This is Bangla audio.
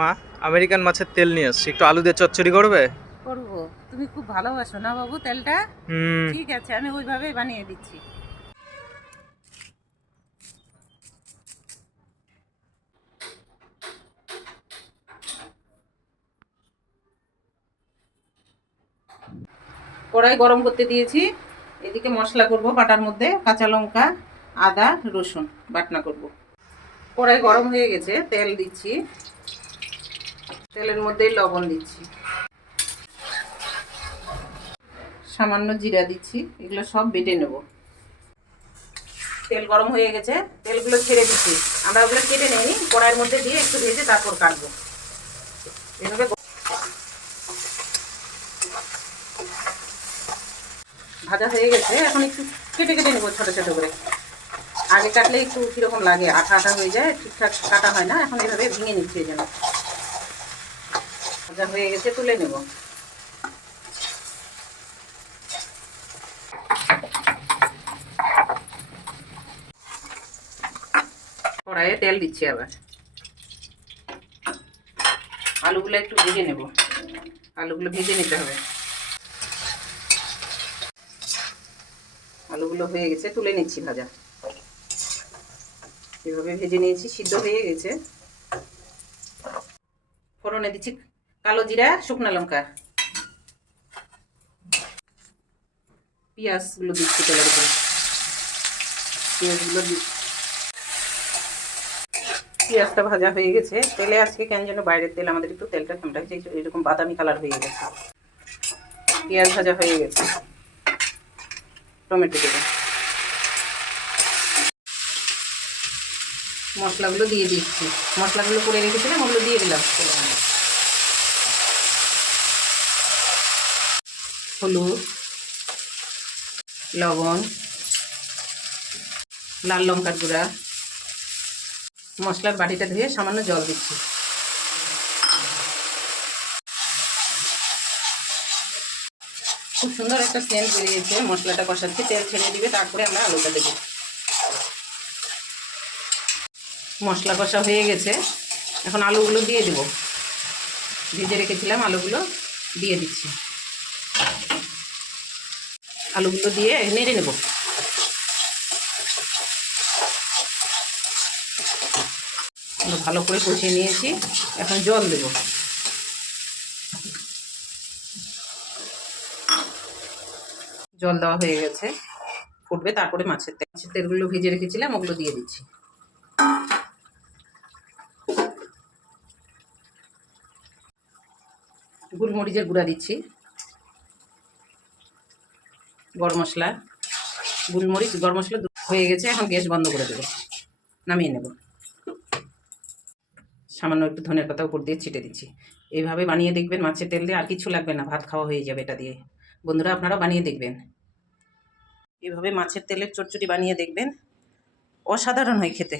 মা, আমেরিকান মাছের তেল নিয়ে এসছি, একটু আলু দিয়ে চচ্চড়ি করবে? করব। তুমি খুব ভালোবাসো না বাবু তেলটা? হুম। ঠিক আছে, আমি ওইভাবেই বানিয়ে দিচ্ছি। কড়াই গরম করতে দিয়েছি। এদিকে মশলা করব, বাটার মধ্যে কাঁচা লঙ্কা, আদা, রসুন বাটনা করব। কড়াই গরম হয়ে গেছে, তেল দিচ্ছি। তেলের মধ্যেই লবণ দিচ্ছি, সামান্য জিরা দিচ্ছি। এগুলো সব বেটে নেব। তেল গরম হয়ে গেছে, তেলগুলো ছেড়ে দিচ্ছি। আমরা ওগুলো কেটে নিই, কড়াইয়ের মধ্যে দিয়ে একটু ভেজে তারপর কাটবো। এভাবে ভাজা হয়ে গেছে, এখন একটু কেটে কেটে নেবো ছোটো ছোটো করে। আগে কাটলে একটু কীরকম লাগে, আঠা আঠা হয়ে যায়, ঠিকঠাক কাটা হয় না। এখন এভাবে ভেঙে নিচ্ছি। এই জন্য ভাজা হয়ে গেছে, তুলে নেব। কড়াইয়ে তেল দিচ্ছি আবার। আলুগুলো একটু ভেজে নেব। আলুগুলো ভেজে নিতে হবে। আলুগুলো হয়ে গেছে, তুলে নিচ্ছি ভাজা। এভাবে ভেজে নিয়েছি, সিদ্ধ হয়ে গেছে। ফোড়নে দিচ্ছি কালো জিরা, শুকনো লঙ্কা, পেঁয়াজগুলো দিচ্ছি তেলের উপরে। পেঁয়াজগুলো পেঁয়াজটা ভাজা হয়ে গেছে। তেলে আজকে কেন যেন বাইরের তেল, আমাদের একটু তেলটা ঠান্ডা হয়েছে, এরকম বাদামি কালার হয়ে গেছে। পেঁয়াজ ভাজা হয়ে গেছে, টমেটো দেবো। মশলাগুলো দিয়ে দিচ্ছি। মশলাগুলো করে রেখেছিলাম, ওগুলো দিয়ে দিলাম। হলুদ, লবণ, লাল লঙ্কার গুঁড়া। মশলার বাটিটা ধুয়ে সামান্য জল দিচ্ছি। খুব সুন্দর একটা সেন্ট বেরিয়েছে। মশলাটা কষাচ্ছি, তেল ছেড়ে দিবে, তারপরে আমরা আলুটা দেবো। মশলা কষা হয়ে গেছে, এখন আলুগুলো দিয়ে দেবো। ভেজে রেখেছিলাম আলুগুলো দিয়ে দিচ্ছি। আলুগুলো দিয়ে নেড়ে নেব। ভালো করে কষিয়ে নিয়েছি, এখন জল দেব। জল দেওয়া হয়ে গেছে, ফুটবে, তারপরে মাছের তেলগুলো ভেজে রেখেছিলাম ওগুলো দিয়ে দিচ্ছি। গোলমরিচের গুঁড়া দিচ্ছি, গরম মশলা, গোলমরিচ, গরম মশলা হয়ে গেছে। এখন গ্যাস বন্ধ করে দেবো, নামিয়ে নেব। সামান্য একটু ধনের পাতা উপর দিয়ে ছিটে দিচ্ছি। এইভাবে বানিয়ে দেখবেন, মাছের তেল দিয়ে আর কিছু লাগবে না, ভাত খাওয়া হয়ে যাবে এটা দিয়ে। বন্ধুরা, আপনারাও বানিয়ে দেখবেন। এভাবে মাছের তেলের চচ্চড়ি বানিয়ে দেখবেন, অসাধারণ হয় খেতে।